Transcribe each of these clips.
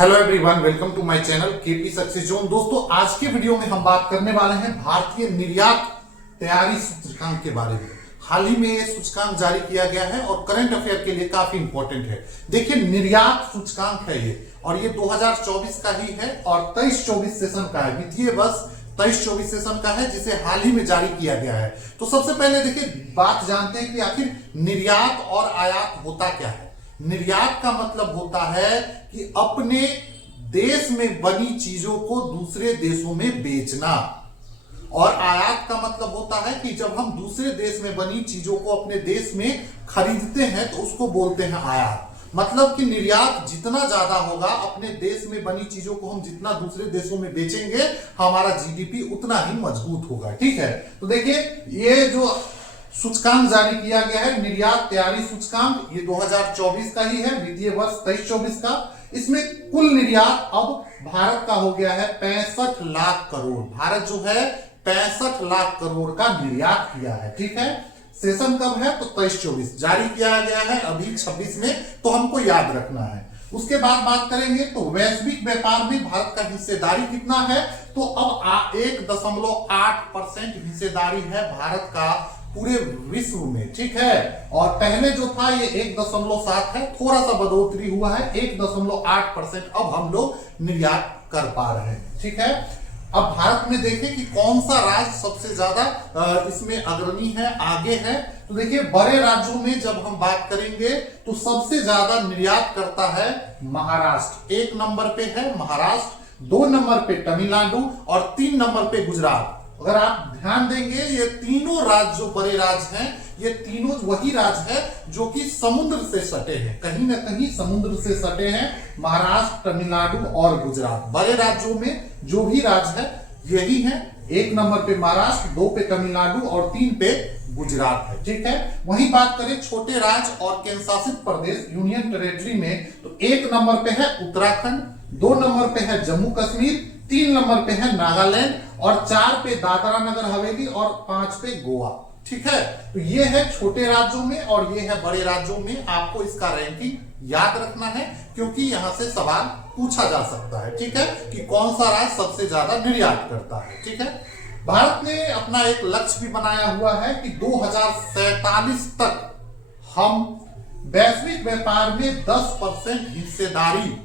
Hello everyone, welcome to my channel KP Success Zone. दोस्तों, आज के वीडियो में हम बात करने वाले हैं भारतीय निर्यात तैयारी सूचकांक के बारे में। हाल ही में ये सूचकांक जारी किया गया है और करंट अफेयर के लिए काफी इंपॉर्टेंट है। देखिए, निर्यात सूचकांक है ये, और ये 2024 का ही है और 23-24 सेशन का है। वित्तीय वर्ष 23-24 सेशन का है, जिसे हाल ही में जारी किया गया है। तो सबसे पहले देखिए, बात जानते हैं कि आखिर निर्यात और आयात होता क्या है। निर्यात का मतलब होता है कि अपने देश में बनी चीजों को दूसरे देशों में बेचना, और आयात का मतलब होता है कि जब हम दूसरे देश में बनी चीजों को अपने देश में खरीदते हैं तो उसको बोलते हैं आयात। मतलब कि निर्यात जितना ज्यादा होगा, अपने देश में बनी चीजों को हम जितना दूसरे देशों में बेचेंगे, हमारा जीडीपी उतना ही मजबूत होगा। ठीक है, तो देखिए, ये जो सूचकांक जारी किया गया है, निर्यात तैयारी सूचकांक, ये 2024 का ही है, वित्तीय वर्ष 23-24 का। इसमें कुल निर्यात अब भारत का हो गया है 65 लाख करोड़। भारत जो है 65 लाख करोड़ का निर्यात किया है। ठीक है, सेशन कब है? तो 23-24 जारी किया गया है, अभी 26 में, तो हमको याद रखना है। उसके बाद बात करेंगे तो वैश्विक व्यापार में भारत का हिस्सेदारी कितना है? तो अब 1.8% हिस्सेदारी है भारत का पूरे विश्व में। ठीक है, और पहले जो था ये 1.7 है, थोड़ा सा बढ़ोतरी हुआ है, 1.8% अब हम लोग निर्यात कर पा रहे हैं। ठीक है, अब भारत में देखें कि कौन सा राज्य सबसे ज्यादा इसमें अग्रणी है, आगे है। तो देखिए, बड़े राज्यों में जब हम बात करेंगे तो सबसे ज्यादा निर्यात करता है महाराष्ट्र। 1 नंबर पे है महाराष्ट्र, 2 नंबर पे तमिलनाडु और 3 नंबर पे गुजरात। अगर आप ध्यान देंगे, ये तीनों राज्य जो बड़े राज्य हैं, ये तीनों वही राज्य है जो कि समुद्र से सटे हैं, कहीं ना कहीं समुद्र से सटे हैं। महाराष्ट्र, तमिलनाडु और गुजरात बड़े राज्यों में जो भी राज्य है यही है। 1 नंबर पे महाराष्ट्र, 2 पे तमिलनाडु और 3 पे गुजरात है। ठीक है, वहीं बात करें छोटे राज्य और केंद्र शासित प्रदेश यूनियन टेरेटरी में, तो 1 नंबर पे है उत्तराखंड, 2 नंबर पे है जम्मू कश्मीर, 3 नंबर पे है नागालैंड और 4 पे दादरा नगर हवेली और 5 पे गोवा। ठीक है, तो ये है छोटे राज्यों में और ये है बड़े राज्यों में। आपको इसका रैंकिंग याद रखना है, क्योंकि यहां से सवाल पूछा जा सकता है। ठीक है, कि कौन सा राज्य सबसे ज्यादा निर्यात करता है। ठीक है, भारत ने अपना एक लक्ष्य भी बनाया हुआ है कि 2047 तक हम वैश्विक व्यापार में 10% हिस्सेदारी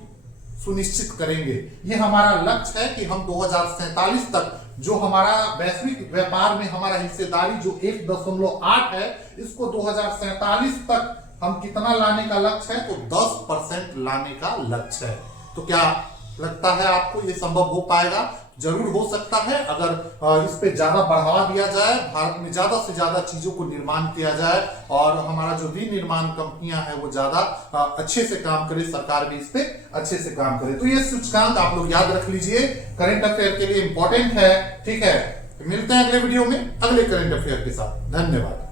सुनिश्चित करेंगे। ये हमारा लक्ष्य है कि हम 2047 तक जो हमारा वैश्विक व्यापार में हमारा हिस्सेदारी जो 1.8 है, इसको 2047 तक हम कितना लाने का लक्ष्य है? तो 10% लाने का लक्ष्य है। तो क्या लगता है आपको ये संभव हो पाएगा? जरूर हो सकता है, अगर इस पे ज्यादा बढ़ावा दिया जाए, भारत में ज्यादा से ज्यादा चीजों को निर्माण किया जाए और हमारा जो विनिर्माण कंपनियां हैं वो ज्यादा अच्छे से काम करे, सरकार भी इस पे अच्छे से काम करे। तो ये सूचकांक आप लोग याद रख लीजिए, करंट अफेयर के लिए इंपॉर्टेंट है। ठीक है, मिलते हैं अगले वीडियो में अगले करंट अफेयर के साथ। धन्यवाद।